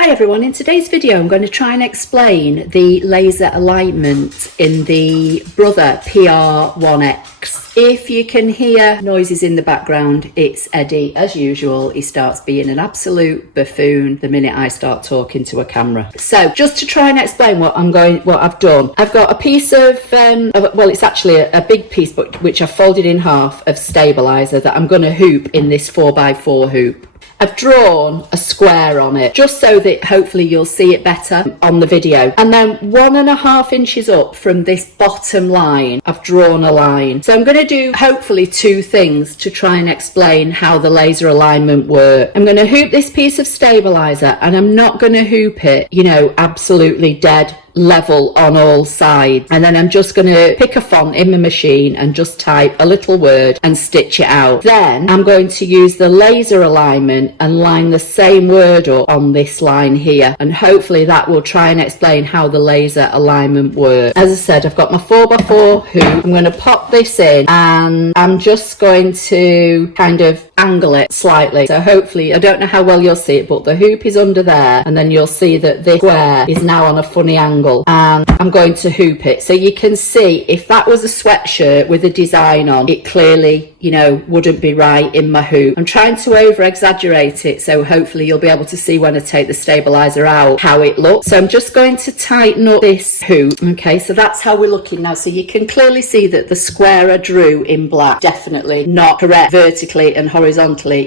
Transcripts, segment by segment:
Hi everyone, in today's video I'm going to try and explain the laser alignment in the Brother PR1X. If you can hear noises in the background, it's Eddie. As usual, he starts being an absolute buffoon the minute I start talking to a camera. So just to try and explain what I've done, I've got a piece of, well, it's actually a big piece, but which I've folded in half of stabilizer that I'm going to hoop in this 4x4 hoop. I've drawn a square on it just so that hopefully you'll see it better on the video. And then 1.5 inches up from this bottom line, I've drawn a line. So I'm going to do hopefully two things to try and explain how the laser alignment works. I'm going to hoop this piece of stabilizer, and I'm not going to hoop it, you know, absolutely dead level on all sides, and then I'm just going to pick a font in my machine and just type a little word and stitch it out. Then I'm going to use the laser alignment and line the same word up on this line here, and hopefully that will try and explain how the laser alignment works. As I said, I've got my 4x4 hoop. I'm going to pop this in and I'm just going to kind of angle it slightly, so hopefully, I don't know how well you'll see it, but the hoop is under there, and then you'll see that this square is now on a funny angle, and I'm going to hoop it so you can see. If that was a sweatshirt with a design on, it clearly, you know, wouldn't be right in my hoop. I'm trying to over exaggerate it, so hopefully you'll be able to see when I take the stabilizer out how it looks. So I'm just going to tighten up this hoop. Okay, so that's how we're looking now. So you can clearly see that the square I drew in black, definitely not correct vertically and horizontally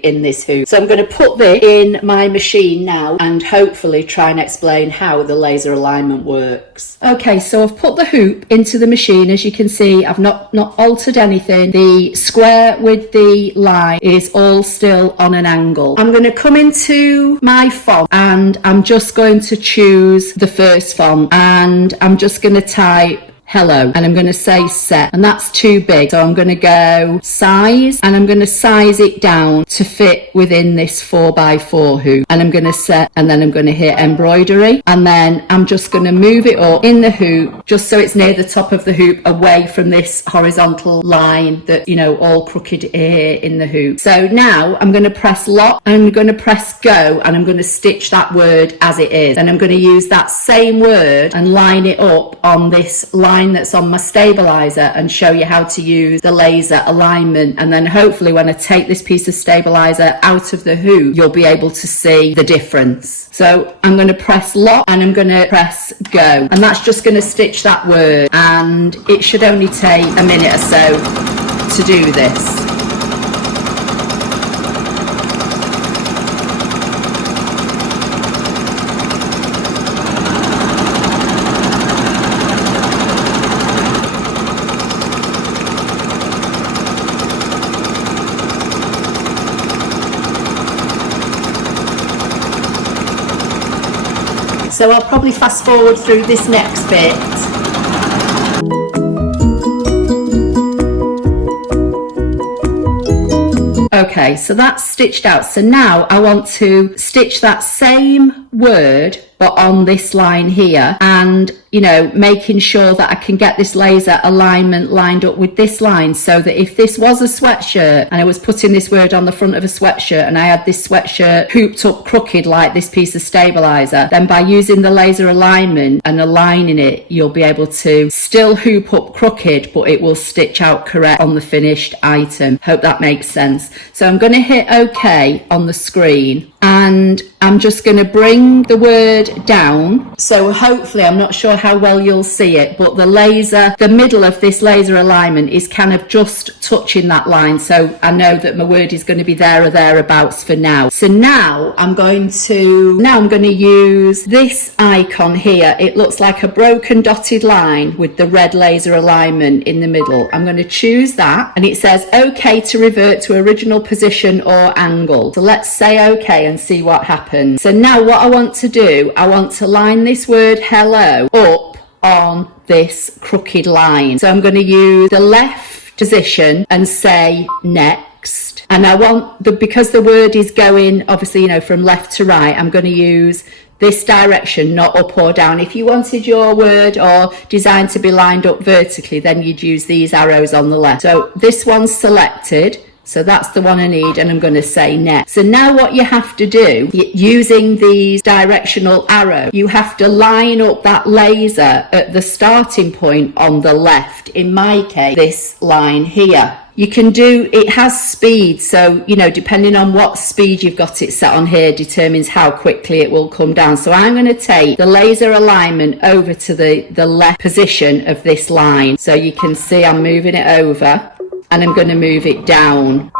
in this hoop. So I'm going to put this in my machine now and hopefully try and explain how the laser alignment works. Okay, so I've put the hoop into the machine. As you can see, I've not altered anything. The square with the line is all still on an angle. I'm going to come into my font and I'm just going to choose the first font, and I'm just going to type hello, and I'm going to say set, and that's too big, so I'm going to go size, and I'm going to size it down to fit within this 4x4 hoop, and I'm going to set, and then I'm going to hit embroidery, and then I'm just going to move it up in the hoop just so it's near the top of the hoop, away from this horizontal line that, you know, all crooked here in the hoop. So now I'm going to press lock, and I'm going to press go, and I'm going to stitch that word as it is, and I'm going to use that same word and line it up on this line that's on my stabilizer and show you how to use the laser alignment. And then hopefully when I take this piece of stabilizer out of the hoop, you'll be able to see the difference. So I'm going to press lock and I'm going to press go, and that's just going to stitch that word, and it should only take a minute or so to do this. So I'll probably fast forward through this next bit. Okay, so that's stitched out. So now I want to stitch that same word but on this line here, and, you know, making sure that I can get this laser alignment lined up with this line, so that if this was a sweatshirt and I was putting this word on the front of a sweatshirt and I had this sweatshirt hooped up crooked like this piece of stabilizer, then by using the laser alignment and aligning it, you'll be able to still hoop up crooked, but it will stitch out correct on the finished item. Hope that makes sense. So I'm going to hit OK on the screen, and I'm just going to bring the word down. So hopefully, I'm not sure how well you'll see it, but the middle of this laser alignment is kind of just touching that line. So I know that my word is going to be there or thereabouts for now. So now I'm going to use this icon here. It looks like a broken dotted line with the red laser alignment in the middle. I'm going to choose that, and it says OK to revert to original position or angle. So let's say OK and see what happens. So now what I want to do, I want to line this word hello up on this crooked line. So I'm going to use the left position and say next. And I want because the word is going, obviously, you know, from left to right, I'm going to use this direction, not up or down. If you wanted your word or design to be lined up vertically, then you'd use these arrows on the left. So this one's selected. So that's the one I need, and I'm going to say next. So now what you have to do, using these directional arrows, you have to line up that laser at the starting point on the left. In my case, this line here. You can do, it has speed, so, you know, depending on what speed you've got it set on here determines how quickly it will come down. So I'm going to take the laser alignment over to the left position of this line. So you can see I'm moving it over and I'm going to move it down.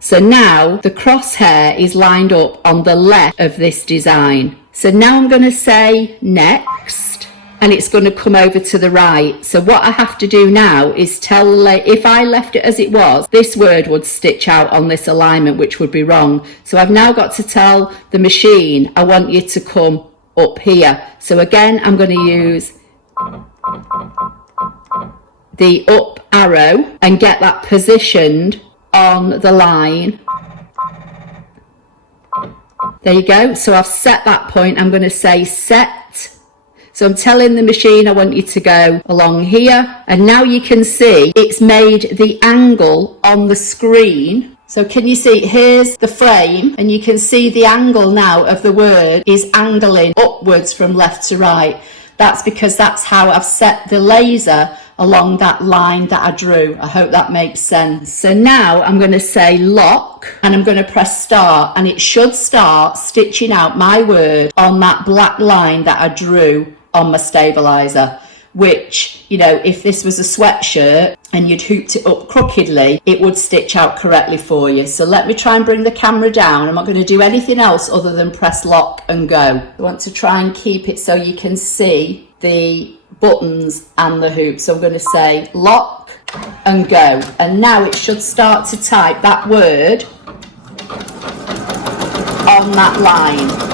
So now the crosshair is lined up on the left of this design. So now I'm going to say next. And it's going to come over to the right. So what I have to do now is tell, if I left it as it was, this word would stitch out on this alignment, which would be wrong. So I've now got to tell the machine, I want you to come up here. So again, I'm going to use the up arrow and get that positioned on the line. There you go. So I've set that point. I'm going to say set. So I'm telling the machine I want you to go along here, and now you can see it's made the angle on the screen. So can you see, here's the frame, and you can see the angle now of the word is angling upwards from left to right. That's because that's how I've set the laser along that line that I drew. I hope that makes sense. So now I'm going to say lock, and I'm going to press start, and it should start stitching out my word on that black line that I drew on my stabilizer, which, you know, if this was a sweatshirt and you'd hooped it up crookedly, it would stitch out correctly for you. So let me try and bring the camera down. I'm not going to do anything else other than press lock and go. I want to try and keep it so you can see the buttons and the hoop. So I'm going to say lock and go, and now it should start to type that word on that line.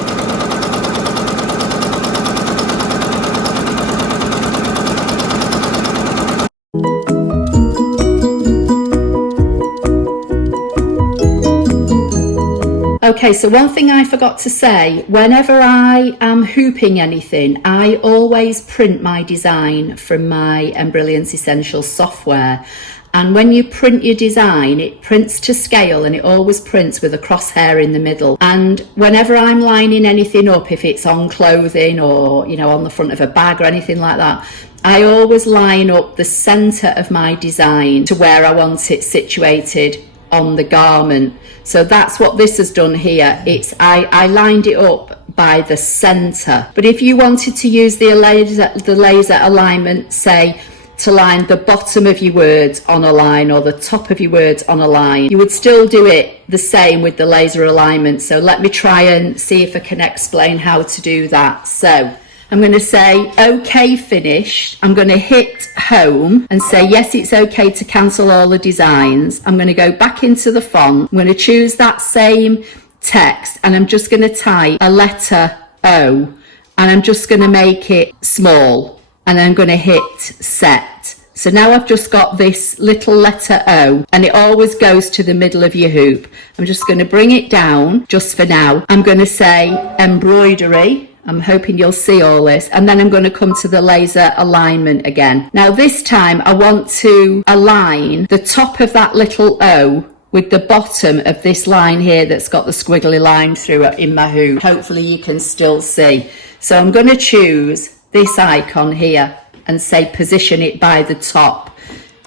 Okay, so one thing I forgot to say, whenever I am hooping anything, I always print my design from my Embrilliance Essentials software. And when you print your design, it prints to scale, and it always prints with a crosshair in the middle. And whenever I'm lining anything up, if it's on clothing or, you know, on the front of a bag or anything like that, I always line up the center of my design to where I want it situated on the garment. So that's what this has done here. I lined it up by the center. But if you wanted to use the laser alignment, say to line the bottom of your words on a line or the top of your words on a line, you would still do it the same with the laser alignment. So let me try and see if I can explain how to do that. So I'm going to say OK finished. I'm going to hit home and say yes, it's OK to cancel all the designs. I'm going to go back into the font. I'm going to choose that same text, and I'm just going to type a letter O, and I'm just going to make it small, and I'm going to hit set. So now I've just got this little letter O, and it always goes to the middle of your hoop. I'm just going to bring it down just for now. I'm going to say embroidery. I'm hoping you'll see all this, and then I'm going to come to the laser alignment again. Now this time I want to align the top of that little O with the bottom of this line here that's got the squiggly line through it in my hoop. Hopefully you can still see. So I'm going to choose this icon here and say position it by the top.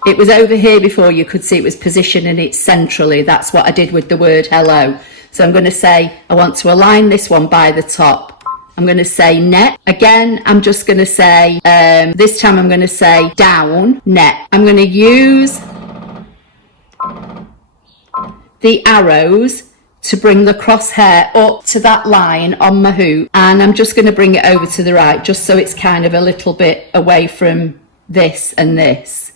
It was over here before, you could see it was positioning it centrally. That's what I did with the word hello. So I'm going to say I want to align this one by the top. I'm going to say net. Again, I'm just going to say, this time I'm going to say down, net. I'm going to use the arrows to bring the crosshair up to that line on my hoop, and I'm just going to bring it over to the right, just so it's kind of a little bit away from this and this.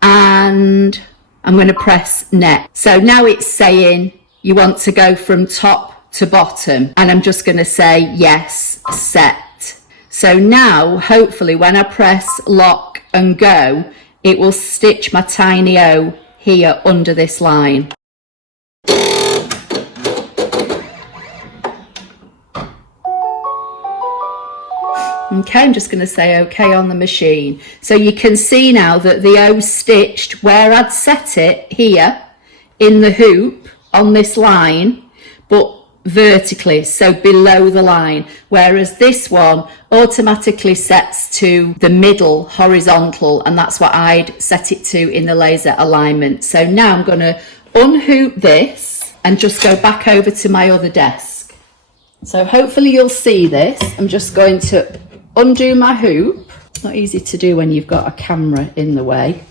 And I'm going to press net. So now it's saying you want to go from top to bottom, and I'm just going to say yes, set. So now hopefully when I press lock and go, it will stitch my tiny O here under this line. Okay, I'm just going to say OK on the machine. So you can see now that the O stitched where I'd set it here. in the hoop on this line, but vertically, so below the line, whereas this one automatically sets to the middle horizontal, and that's what I'd set it to in the laser alignment. So now I'm going to unhoop this and just go back over to my other desk. So hopefully you'll see this. I'm just going to undo my hoop. It's not easy to do when you've got a camera in the way.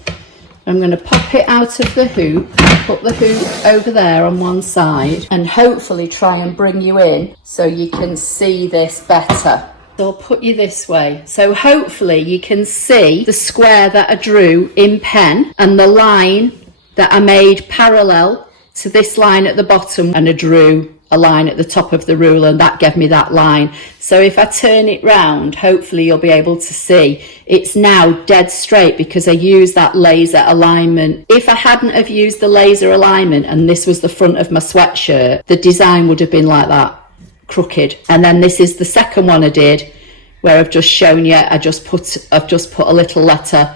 I'm going to pop it out of the hoop, put the hoop over there on one side, and hopefully try and bring you in so you can see this better. So I'll put you this way. So hopefully you can see the square that I drew in pen and the line that I made parallel to this line at the bottom, and I drew a line at the top of the ruler, and that gave me that line. So if I turn it round, hopefully you'll be able to see it's now dead straight because I used that laser alignment. If I hadn't have used the laser alignment and this was the front of my sweatshirt, the design would have been like that, crooked. And then this is the second one I did, where I've just shown you I've just put a little letter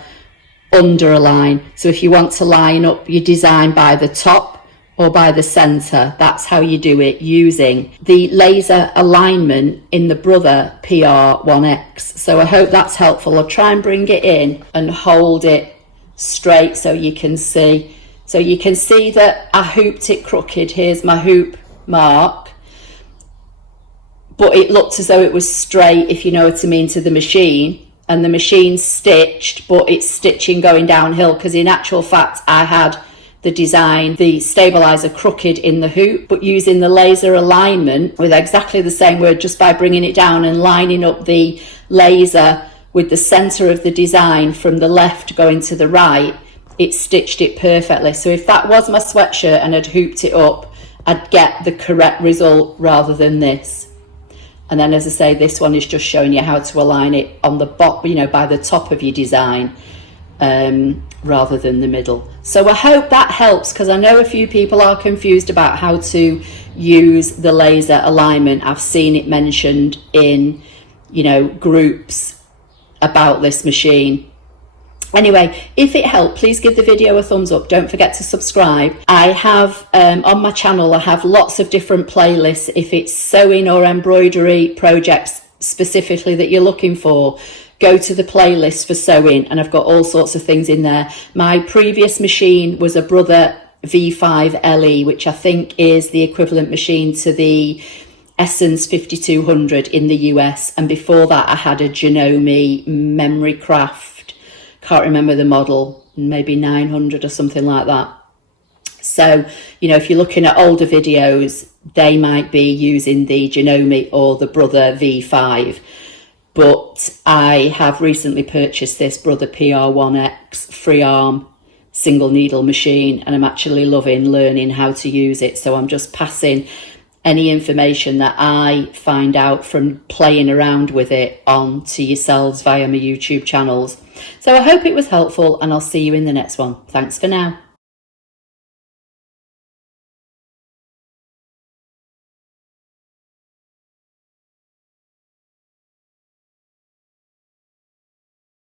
under a line. So if you want to line up your design by the top or by the center, that's how you do it, using the laser alignment in the Brother PR1X. So I hope that's helpful. I'll try and bring it in and hold it straight so you can see. So you can see that I hooped it crooked. Here's my hoop mark, but it looked as though it was straight, if you know what I mean, to the machine. And the machine's stitched, but it's stitching going downhill, because in actual fact I had the design, the stabilizer crooked in the hoop, but using the laser alignment with exactly the same word, just by bringing it down and lining up the laser with the center of the design from the left going to the right, it stitched it perfectly. So if that was my sweatshirt and I'd hooped it up, I'd get the correct result rather than this. And then, as I say, this one is just showing you how to align it on the bottom, you know, by the top of your design, rather than the middle. So I hope that helps, because I know a few people are confused about how to use the laser alignment. I've seen it mentioned in, you know, groups about this machine. Anyway, if it helped, please give the video a thumbs up. Don't forget to subscribe. I have, on my channel, I have lots of different playlists. If it's sewing or embroidery projects specifically that you're looking for, go to the playlist for sewing, and I've got all sorts of things in there. My previous machine was a Brother V5 LE, which I think is the equivalent machine to the Essence 5200 in the US. And before that, I had a Janome Memory Craft, can't remember the model, maybe 900 or something like that. So, you know, if you're looking at older videos, they might be using the Janome or the Brother V5. But I have recently purchased this Brother PR1X free arm single needle machine, and I'm actually loving learning how to use it. So I'm just passing any information that I find out from playing around with it on to yourselves via my YouTube channels. So I hope it was helpful, and I'll see you in the next one. Thanks for now.